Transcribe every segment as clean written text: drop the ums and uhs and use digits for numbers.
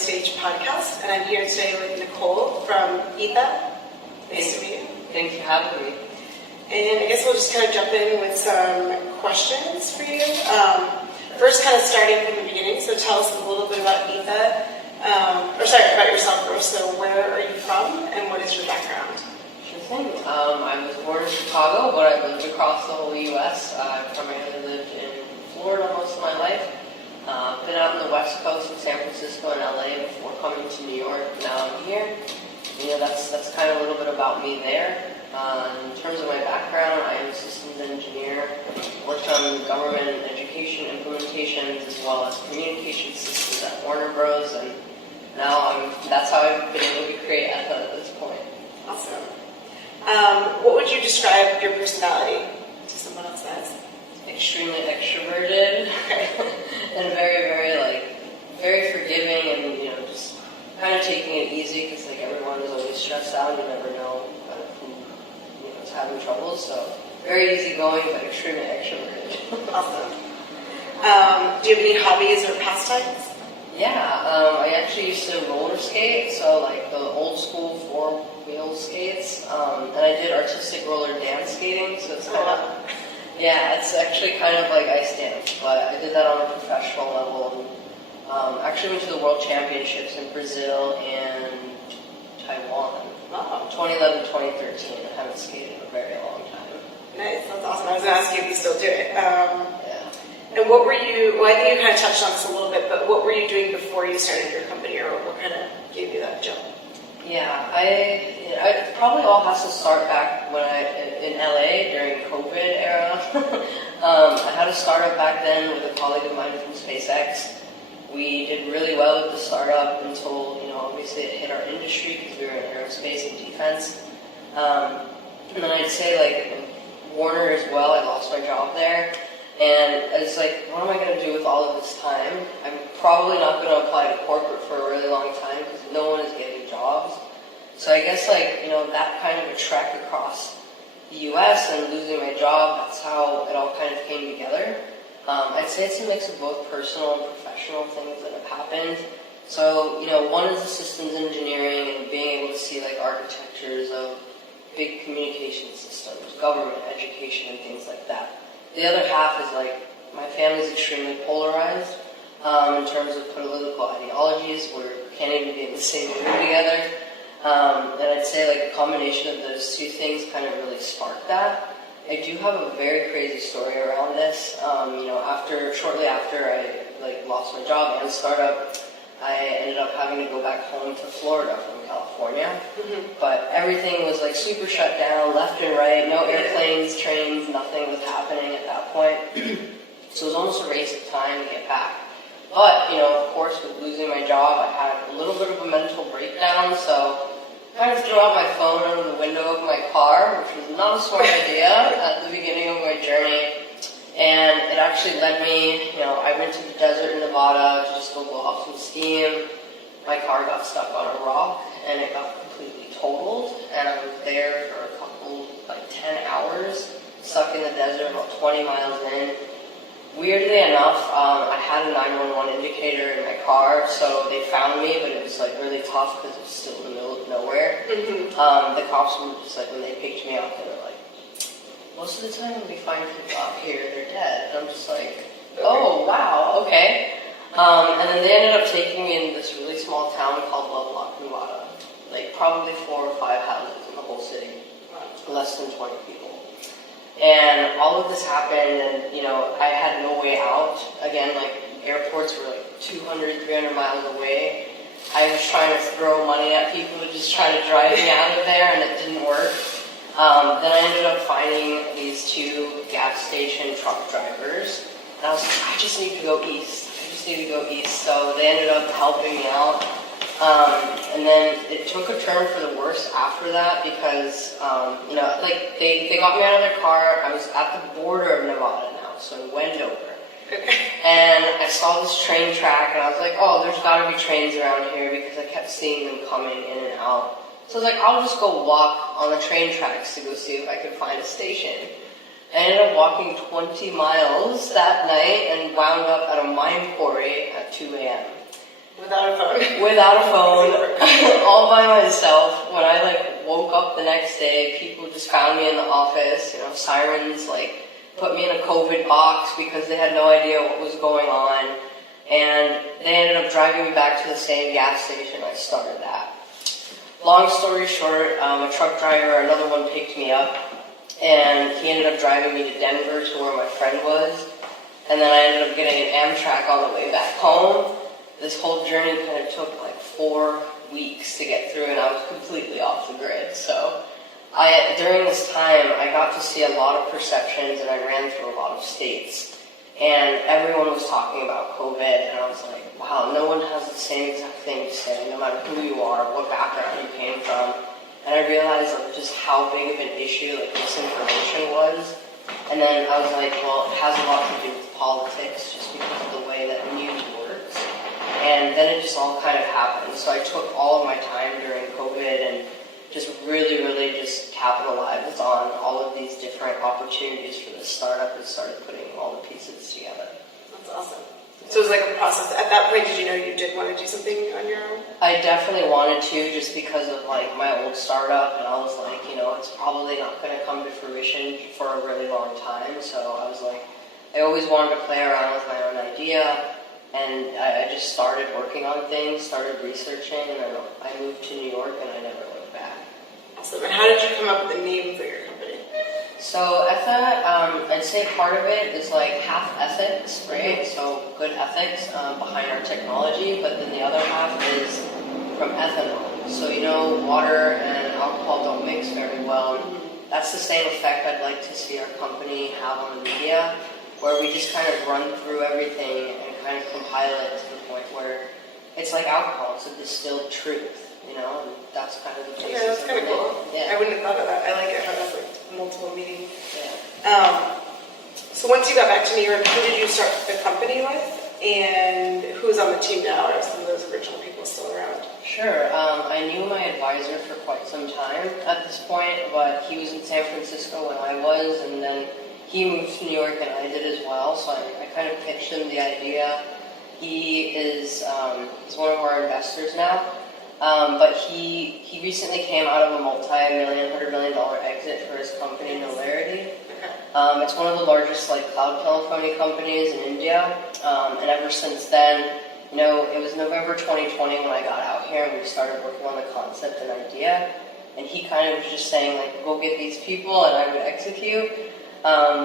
Stage podcast, and I'm here today with Nicole from Etha. Nice to meet you. Thanks for having me. And I guess we'll just kind of jump in with some questions for you. First, kind of starting from the beginning, so tell us a little bit about Etha, about yourself first. So where are you from, and what is your background? Sure thing. I was born in Chicago, but I've lived across the whole U.S. I primarily lived in Florida most of my life. Been out on the West Coast in San Francisco and LA before coming to New York. Now I'm here. That's kind of a little bit about me there. In terms of my background, I am a systems engineer. Worked on government and education implementations as well as communication systems at Warner Bros. And now that's how I've been able to create Etha at this point. Awesome. What would you describe your personality to someone else as? Extremely extroverted and very forgiving, and just kind of taking it easy because everyone is always stressed out. You never know who is having trouble. So very easygoing, but extremely extroverted. Awesome. Do you have any hobbies or pastimes? Yeah, I actually used to roller skate, so the old school four-wheel skates, and I did artistic roller dance skating. So it's kind of it's actually kind of like ice dance, but I did that on a professional level. Actually went to the World Championships in Brazil and Taiwan. Wow. 2011, 2013. I haven't skated in a very long time. Nice, that's awesome. I was going to ask you if you still do it. Yeah. And what were you, I think you kind of touched on this a little bit, but what were you doing before you started your company, or what kind of gave you that jump? Yeah, I probably all has to start back when in LA during COVID era. I had a startup back then with a colleague of mine from SpaceX. We did really well with the startup until, obviously it hit our industry because we were in aerospace and defense. And then I'd say Warner as well, I lost my job there. And I was like, what am I going to do with all of this time? I'm probably not going to apply to corporate for a really long time because no one is getting jobs. So I guess that kind of a trek across the U.S. and losing my job, that's how it all kind of came together. I'd say it's a mix of both personal and professional things that have happened. So, one is the systems engineering and being able to see architectures of big communication systems, government, education, and things like that. The other half is my family's extremely polarized in terms of political ideologies. We can't even be in the same room together. And I'd say a combination of those two things kind of really sparked that. I do have a very crazy story around this. Shortly after I lost my job and startup, I ended up having to go back home to Florida from California. Mm-hmm. But everything was super shut down, left and right, no airplanes, trains, nothing was happening at that point. So it was almost a race of time to get back. But, of course, with losing my job, I had a little bit of a mental breakdown, so I kind of threw out my phone under the window of my car, which was not a smart idea at the beginning of my journey. And it actually led me, I went to the desert in Nevada to just go blow off some steam. My car got stuck on a rock, and it got completely totaled. And I was there for a couple, 10 hours, stuck in the desert, about 20 miles in. Weirdly enough, I had a 911 indicator in my car, so they found me, but it was really tough because it was still in the middle of nowhere. Mm-hmm. The cops were just when they picked me up, they were like, most of the time when we find people out here, they're dead. And I'm just oh, wow, okay. And then they ended up taking me in this really small town called Lovelock, Nevada. Probably 4 or 5 houses in the whole city. Less than 20 people. And all of this happened, and, I had no way out. Again, airports were 200, 300 miles away. I was trying to throw money at people to just try to drive me out of there, and it didn't work. Then I ended up finding these 2 gas station truck drivers, and I was like, I just need to go east. So they ended up helping me out. And then it took a turn for the worse after that because, they got me out of their car. I was at the border of Nevada now, so in Wendover. And I saw this train track, and I was like, oh, there's got to be trains around here because I kept seeing them coming in and out. So I was like, I'll just go walk on the train tracks to go see if I could find a station. I ended up walking 20 miles that night and wound up at a mine quarry at 2 a.m. Without a phone. Without a phone, all by myself. When I like woke up the next day, people just found me in the office. You know, sirens like put me in a COVID box because they had no idea what was going on, and they ended up driving me back to the same gas station I started at. Long story short, a truck driver, another one, picked me up, and he ended up driving me to Denver to where my friend was, and then I ended up getting an Amtrak on the way back home. This whole journey kind of took like 4 weeks to get through, and I was completely off the grid. So during this time, I got to see a lot of perceptions, and I ran through a lot of states. And everyone was talking about COVID, and I was like, wow, no one has the same exact thing to say, no matter who you are, what background you came from. And I realized like, just how big of an issue like misinformation was. And then I was like, well, it has a lot to do with politics, just because of the way that news works. And then it just all kind of happened. So I took all of my time during COVID and just really just capitalized on all of these different opportunities for this startup and started putting all the pieces together. That's awesome. So it was like a process. At that point, did you know you did want to do something on your own? I definitely wanted to, just because of like my old startup, and I was like, you know, it's probably not going to come to fruition for a really long time. So I was like, I always wanted to play around with my own idea. And I just started working on things, started researching, and then I moved to New York, and I never looked back. Awesome. And how did you come up with the name for your company? So Etha, I'd say part of it is like half ethics, right? So good ethics behind our technology, but then the other half is from ethanol. So you know, water and alcohol don't mix very well. That's the same effect I'd like to see our company have on the media, where we just kind of run through everything and kind of compile it to the point where it's like alcohol, it's a distilled truth, you know, and that's kind of the basis. Yeah, that's kind of cool. Yeah. I wouldn't have thought of that. I like it how that's like multiple meanings. Yeah. So once you got back to New York, who did you start the company with? And who's on the team now? Are some of those original people still around? Sure. I knew my advisor for quite some time at this point, but he was in San Francisco when I was, and then he moved to New York and I did as well, so I kind of pitched him the idea. He is he's one of our investors now, but he recently came out of a $100 million exit for his company, Nolarity. It's one of the largest like cloud telephony companies in India, and ever since then, you know, it was November 2020 when I got out here and we started working on the concept and idea, and he kind of was just saying like, go get these people and I would execute.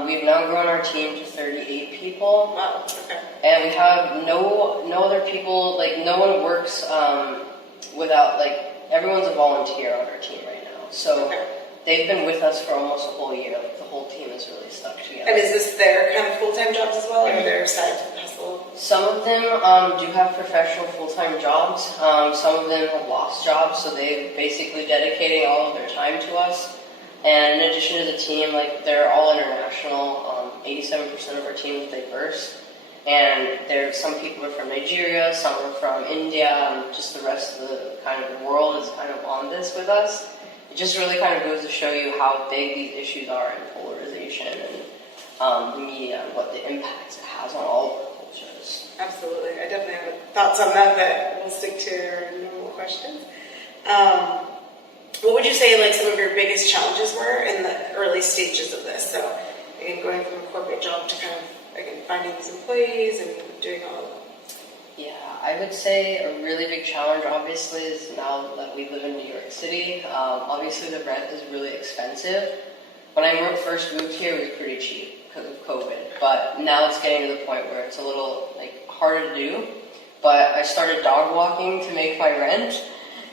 We've now grown our team to 38 people. Wow, okay. And we have no other people, like no one works without, like everyone's a volunteer on our team right now. So they've been with us for almost a whole year. Like the whole team is really stuck together. And is this their kind of full-time jobs as well, or their side hustle? Some of them do have professional full-time jobs. Some of them have lost jobs, so they're basically dedicating all of their time to us. And in addition to the team, like they're all international. 87% of our team is diverse, and there's some people are from Nigeria, some are from India, and just the rest of the kind of the world is kind of on this with us. It just really kind of goes to show you how big these issues are in polarization and the media and what the impact it has on all of our cultures. Absolutely, I definitely have thoughts on that, but we'll stick to our normal questions. What would you say like some of your biggest challenges were in the early stages of this? So again, going from a corporate job to kind of again finding these employees and doing all of that. Yeah, I would say a really big challenge obviously is now that we live in New York City, obviously the rent is really expensive. When I first moved here, it was pretty cheap because of COVID, but now it's getting to the point where it's a little like harder to do. But I started dog walking to make my rent,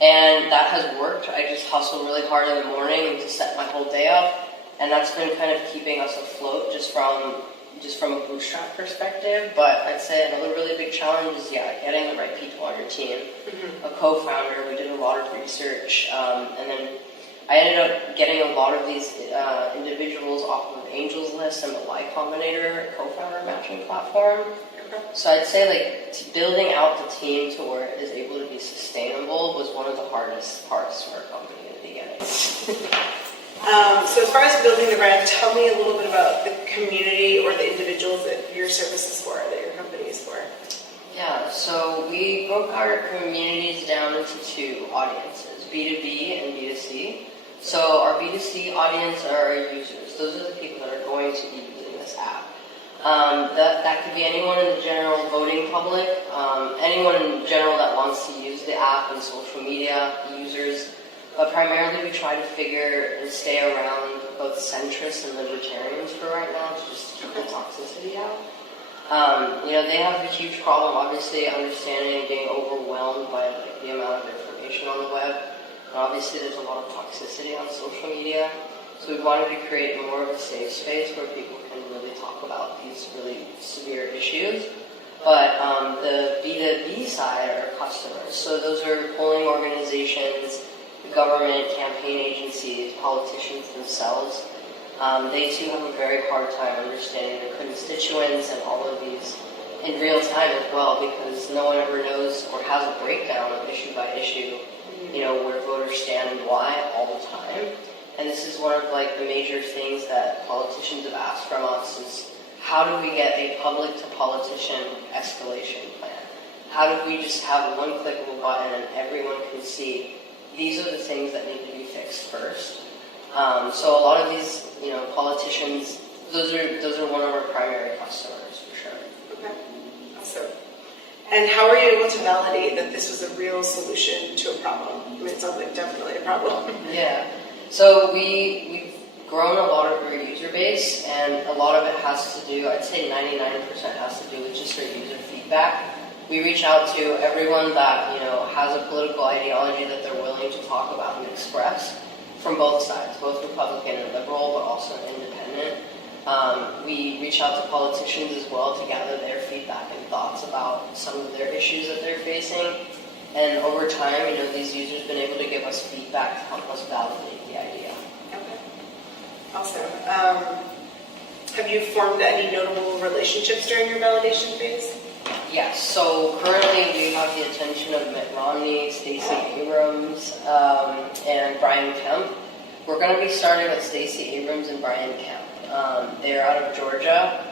and that has worked. I just hustle really hard in the morning to set my whole day up, and that's been kind of keeping us afloat just from a bootstrap perspective. But I'd say another really big challenge is getting the right people on your team. A co-founder, we did a lot of research, and then I ended up getting a lot of these individuals off of Angel's List and the Y Combinator co-founder matching platform. So I'd say like building out the team to where it is able to be sustainable was one of the hardest parts for our company in the beginning. So as far as building the brand, tell me a little bit about the community or the individuals that your service is for, that your company is for. Yeah, so we broke our communities down into two audiences, B2B and B2C. So our B2C audience are our users. Those are the people that are going to be using this app. That could be anyone in the general voting public, anyone in general that wants to use the app and social media users. But primarily we try to figure and stay around both centrists and libertarians for right now to just keep the toxicity out. They have a huge problem, obviously, understanding and getting overwhelmed by the amount of information on the web. And obviously, there's a lot of toxicity on social media. So we wanted to create more of a safe space where people can really talk about these really severe issues. But the B2B side are customers. So those are polling organizations, government, campaign agencies, politicians themselves. They too have a very hard time understanding their constituents and all of these in real time as well, because no one ever knows or has a breakdown of issue by issue, where voters stand and why all the time. And this is one of the major things that politicians have asked from us is, how do we get a public to politician escalation plan? How do we just have one click of a button and everyone can see these are the things that need to be fixed first? So a lot of these, politicians, those are one of our primary customers for sure. Okay, awesome. And how are you able to validate that this was a real solution to a problem? I mean, it sounds like definitely a problem. Yeah. So we've grown a lot of our user base, and a lot of it has to do, I'd say 99% has to do with just our user feedback. We reach out to everyone that, has a political ideology that they're willing to talk about and express from both sides, both Republican and liberal, but also independent. We reach out to politicians as well to gather their feedback and thoughts about some of their issues that they're facing. And over time, these users have been able to give us feedback to help us validate the idea. Okay, awesome. Have you formed any notable relationships during your validation phase? Yes, so currently we have the attention of Mitt Romney, Stacey Abrams, and Brian Kemp. We're going to be starting with Stacey Abrams and Brian Kemp. They're out of Georgia,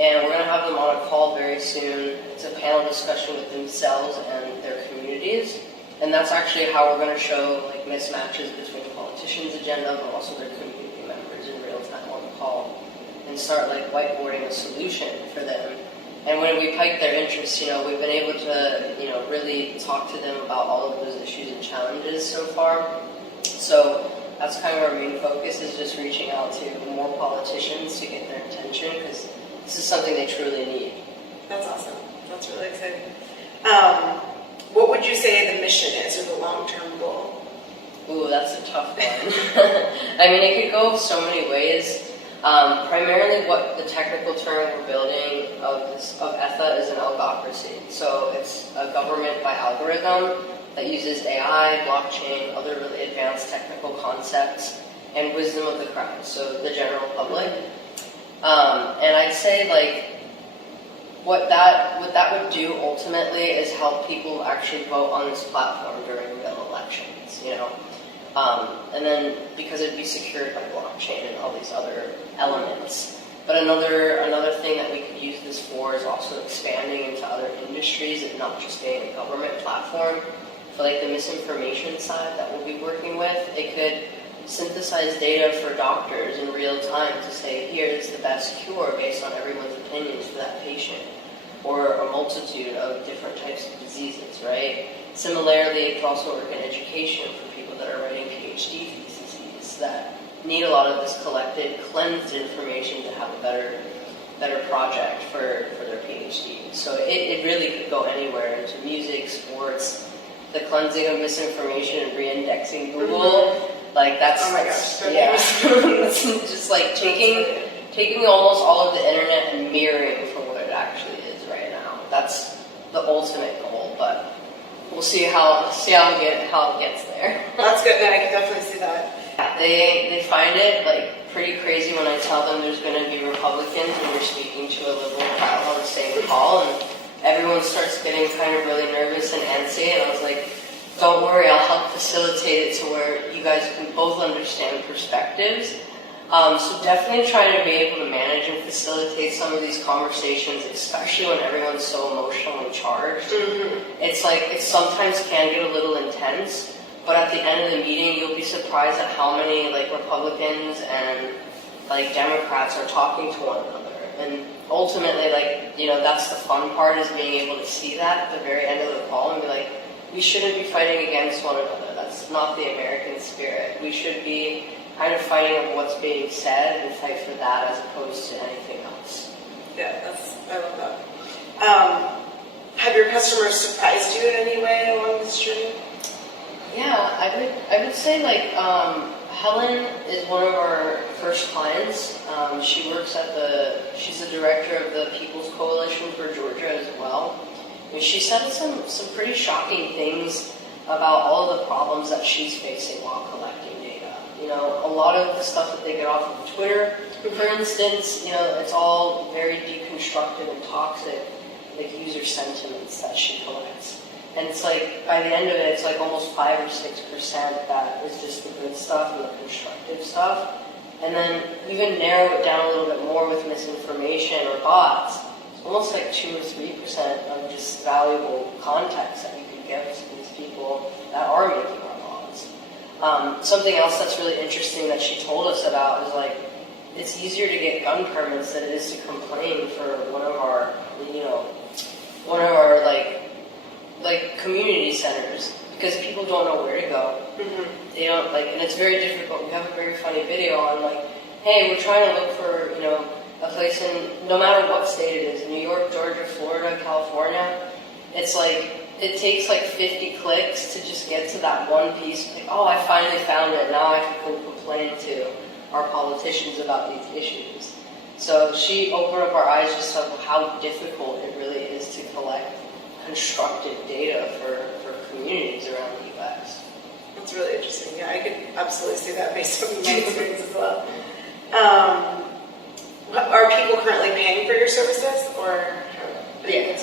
and we're going to have them on a call very soon. It's a panel discussion with themselves and their communities, and that's actually how we're going to show mismatches between the politicians' agenda, but also their community members in real time on the call, and start whiteboarding a solution for them. And when we pique their interest, we've been able to, really talk to them about all of those issues and challenges so far. So that's kind of our main focus, is just reaching out to more politicians to get their attention, because this is something they truly need. That's awesome. That's really exciting. What would you say the mission is, or the long-term goal? Ooh, that's a tough one. I mean, it could go so many ways. Primarily what the technical term we're building of Etha is an algocracy. So it's a government by algorithm that uses AI, blockchain, other really advanced technical concepts, and wisdom of the crowd, so the general public. And I'd say what that would do ultimately is help people actually vote on this platform during real elections, and then because it'd be secured by blockchain and all these other elements. But another thing that we could use this for is also expanding into other industries and not just being a government platform. For the misinformation side that we'll be working with, it could synthesize data for doctors in real time to say, here is the best cure based on everyone's opinions for that patient, or a multitude of different types of diseases, right? Similarly, it could also work in education for people that are writing PhD theses that need a lot of this collected, cleansed information to have a better project for their PhD. So it really could go anywhere, into music, sports, the cleansing of misinformation and re-indexing Google. That's, oh my gosh, yeah. It's just taking almost all of the internet and mirroring for what it actually is right now. That's the ultimate goal, but we'll see how it gets there. That's good. I can definitely see that. They find it pretty crazy when I tell them there's going to be Republicans and we're speaking to a liberal crowd on the same call, and everyone starts getting kind of really nervous and antsy, and I was like, don't worry, I'll help facilitate it to where you guys can both understand perspectives. So definitely trying to be able to manage and facilitate some of these conversations, especially when everyone's so emotionally charged. It's like, it sometimes can get a little intense, but at the end of the meeting, you'll be surprised at how many like Republicans and like Democrats are talking to one another. And ultimately, like, you know, that's the fun part, is being able to see that at the very end of the call and be like, we shouldn't be fighting against one another. That's not the American spirit. We should be kind of fighting on what's being said and fight for that as opposed to anything else. Yeah, I love that. Have your customers surprised you in any way along this journey? Yeah, I would say like Helen is one of our first clients. She works she's the director of the People's Coalition for Georgia as well. And she said some pretty shocking things about all of the problems that she's facing while collecting data. You know, a lot of the stuff that they get off of Twitter, for instance, you know, it's all very deconstructive and toxic, like user sentiments that she collects. And it's like, by the end of it, it's like almost 5 or 6% that is just the good stuff and the constructive stuff. And then even narrow it down a little bit more with misinformation or bots, it's almost like 2 or 3% of just valuable context that you can give to these people that are making our laws. Something else that's really interesting that she told us about is like, it's easier to get gun permits than it is to complain for one of our like community centers, because people don't know where to go. They don't and it's very difficult. We have a very funny video on like, hey, we're trying to look for, you know, a place in, no matter what state it is, New York, Georgia, Florida, California, it's like, it takes like 50 clicks to just get to that one piece. Like, oh, I finally found it. Now I can complain to our politicians about these issues. So she opened up our eyes just to how difficult it really is to collect constructive data for communities around the U.S. That's really interesting. Yeah, I could absolutely see that based on my experience as well. Are people currently paying for your services, or? Yeah.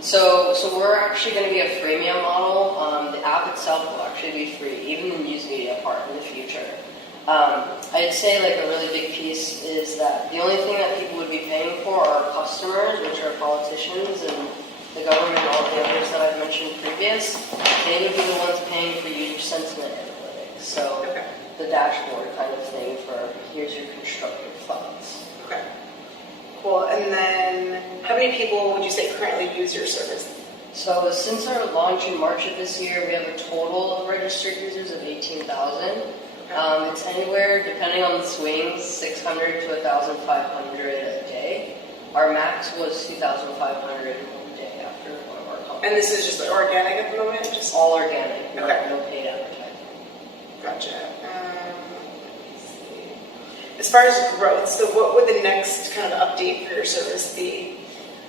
So we're actually going to be a freemium model. The app itself will actually be free, even the news media part in the future. I'd say like a really big piece is that the only thing that people would be paying for are customers, which are politicians and the government and all the others that I've mentioned previous. They would be the ones paying for user sentiment analytics. So the dashboard kind of thing for here's your constructive thoughts. Okay. Cool. And then how many people would you say currently use your service? So since our launch in March of this year, we have a total of registered users of 18,000. It's anywhere, depending on the swings, 600 to 1,500 a day. Our max was 2,500 a day after one of our calls. And this is just organic at the moment? Just all organic, no paid advertising. Gotcha. Let's see. As far as growth, so what would the next kind of update for your service be?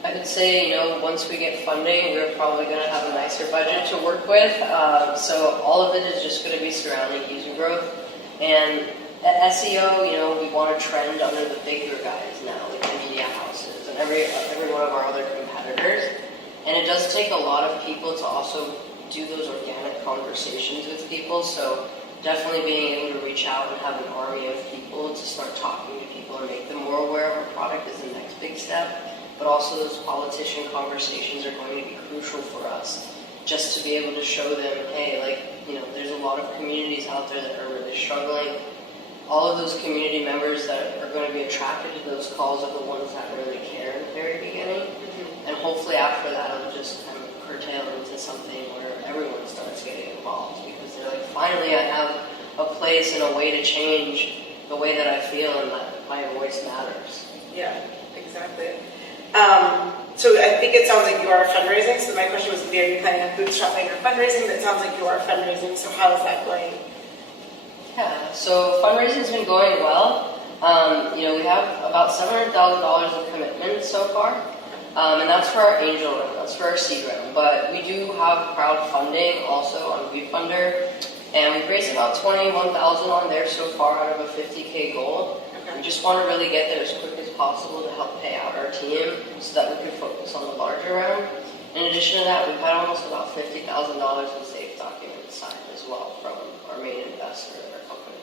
I would say, you know, once we get funding, we're probably going to have a nicer budget to work with. So all of it is just going to be surrounding user growth. And at SEO, you know, we want to trend under the bigger guys now, like the media houses and every one of our other competitors. And it does take a lot of people to also do those organic conversations with people. So definitely being able to reach out and have an army of people to start talking to people and make them more aware of our product is the next big step. But also those politician conversations are going to be crucial for us, just to be able to show them, hey, like, you know, there's a lot of communities out there that are really struggling. All of those community members that are going to be attracted to those calls are the ones that really care in the very beginning. And hopefully after that, it'll just kind of curtail into something where everyone starts getting involved, because they're like, finally I have a place and a way to change the way that I feel and that my voice matters. Yeah, exactly. So I think it sounds like you are fundraising. So my question was, are you planning on bootstrapping or fundraising? But it sounds like you are fundraising. So how is that going? Yeah, so fundraising's been going well. You know, we have about $700,000 of commitment so far. And that's for our angel round, that's for our seed round. But we do have crowdfunding also on WeFunder. And we've raised about $21,000 on there so far out of a $50K goal. We just want to really get there as quick as possible to help pay out our team so that we can focus on the larger round. In addition to that, we've had almost about $50,000 in safe documents signed as well from our main investor in our company.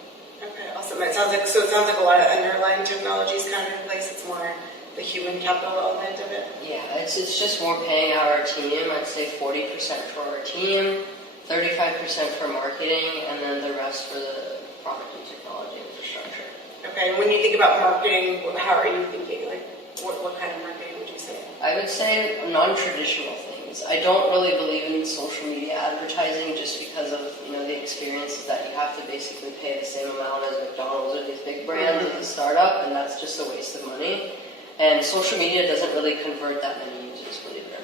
Okay, awesome. It sounds like a lot of underlying technologies kind of in place. It's more the human capital element of it. Yeah, it's just more paying out our team. I'd say 40% for our team, 35% for marketing, and then the rest for the product and technology infrastructure. Okay, and when you think about marketing, how are you thinking? Like, what kind of marketing would you say? I would say non-traditional things. I don't really believe in social media advertising just because of the experiences that you have to basically pay the same amount as McDonald's or these big brands as a startup, and that's just a waste of money. And social media doesn't really convert that many users, believe it or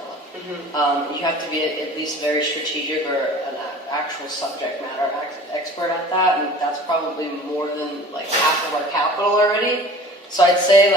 not. You have to be at least very strategic or an actual subject matter expert at that, and that's probably more than like half of our capital already. So I'd say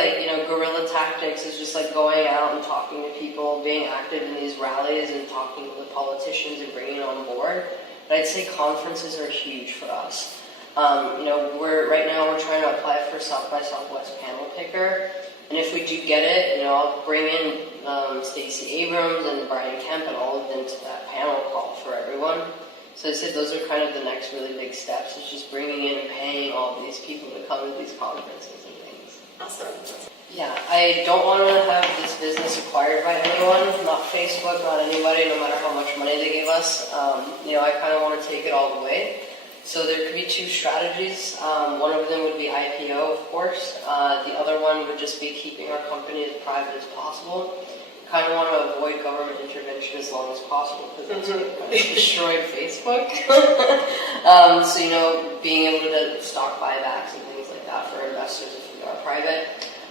guerrilla tactics is just like going out and talking to people, being active in these rallies and talking to the politicians and bringing it on board. But I'd say conferences are huge for us. Right now we're trying to apply for South by Southwest panel picker. And if we do get it, I'll bring in Stacey Abrams and Brian Kemp and all of them to that panel call for everyone. So I said those are kind of the next really big steps, is just bringing in and paying all of these people to come to these conferences and things. Awesome. Yeah, I don't want to have this business acquired by anyone, not Facebook, not anybody, no matter how much money they give us. I kind of want to take it all the way. So there could be two strategies. One of them would be IPO, of course. The other one would just be keeping our company as private as possible. Kind of want to avoid government intervention as long as possible because that's what kind of destroyed Facebook. Being able to do stock buybacks and things like that for investors if we are private.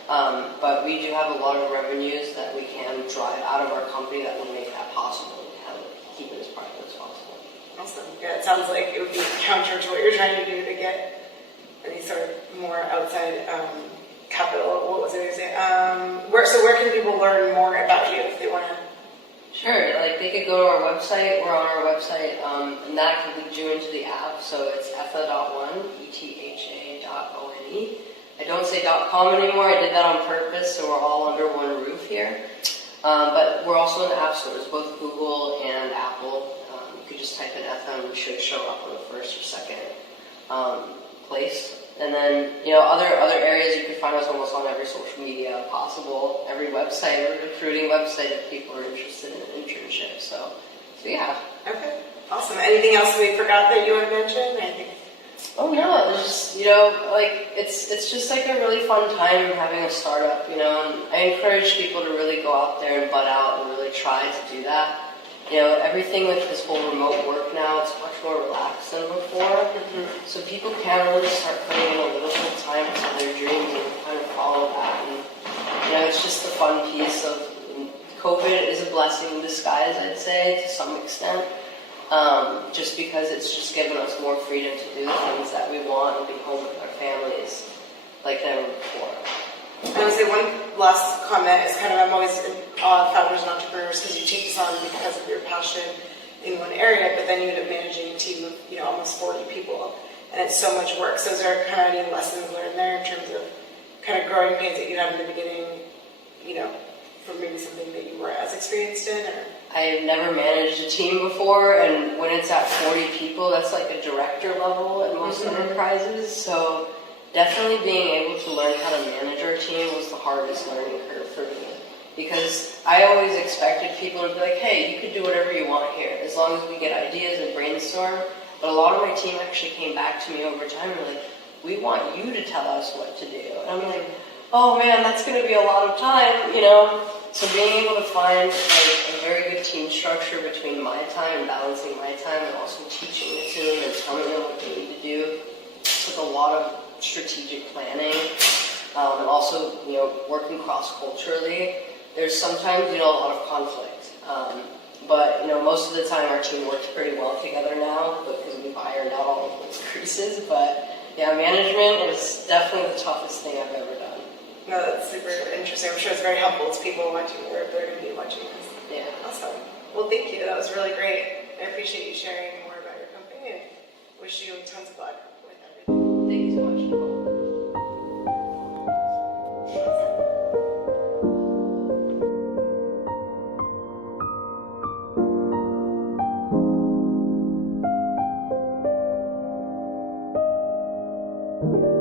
But we do have a lot of revenues that we can drive out of our company that would make that possible and keep it as private as possible. Awesome. Yeah, it sounds like it would be counter to what you're trying to do to get any sort of more outside capital. What was I going to say? Where can people learn more about you if they want to? Sure. They could go to our website. We're on our website, and that can lead you into the app. So it's Etha.one, ETHA.one. I don't say .com anymore. I did that on purpose, so we're all under one roof here. But we're also in the app stores, both Google and Apple. You could just type in Etha and we should show up on the first or second place. And then, other areas you can find us almost on every social media possible, every website, every recruiting website if people are interested in internships. So yeah. Okay, awesome. Anything else we forgot that you want to mention? Oh no, it's just, it's just like a really fun time having a startup, and I encourage people to really go out there and butt out and really try to do that. Everything with this whole remote work now, it's much more relaxed than before. So people can really start putting in a little bit of time to their dreams and kind of follow that. And, it's just the fun piece of COVID is a blessing in disguise, I'd say, to some extent. Just because it's just given us more freedom to do the things that we want and be home with our families like never before. I would say one last comment is I'm always in awe of founders and entrepreneurs because you take this on because of your passion in one area, but then you end up managing a team of almost 40 people, and it's so much work. So is there kind of any lessons learned there in terms of kind of growing pains that you had in the beginning, from maybe something that you weren't as experienced in? Or? I've never managed a team before, and when it's at 40 people, that's like a director level at most enterprises. So definitely being able to learn how to manage our team was the hardest learning curve for me. Because I always expected people to be like, hey, you could do whatever you want here, as long as we get ideas and brainstorm. But a lot of my team actually came back to me over time and were like, we want you to tell us what to do. And I'm like, oh man, that's going to be a lot of time, So being able to find a very good team structure between my time and balancing my time and also teaching it to them and telling them what they need to do took a lot of strategic planning, and also, working cross-culturally. There's sometimes, a lot of conflict, but, most of the time our team works pretty well together now because we've ironed out all of those creases. But yeah, management was definitely the toughest thing I've ever done. No, that's super interesting. I'm sure it's very helpful to people watching, or if they're going to be watching this. Yeah. Awesome. Well, thank you. That was really great. I appreciate you sharing more about your company and wish you tons of luck with everything. Thank you so much, Nicole. you.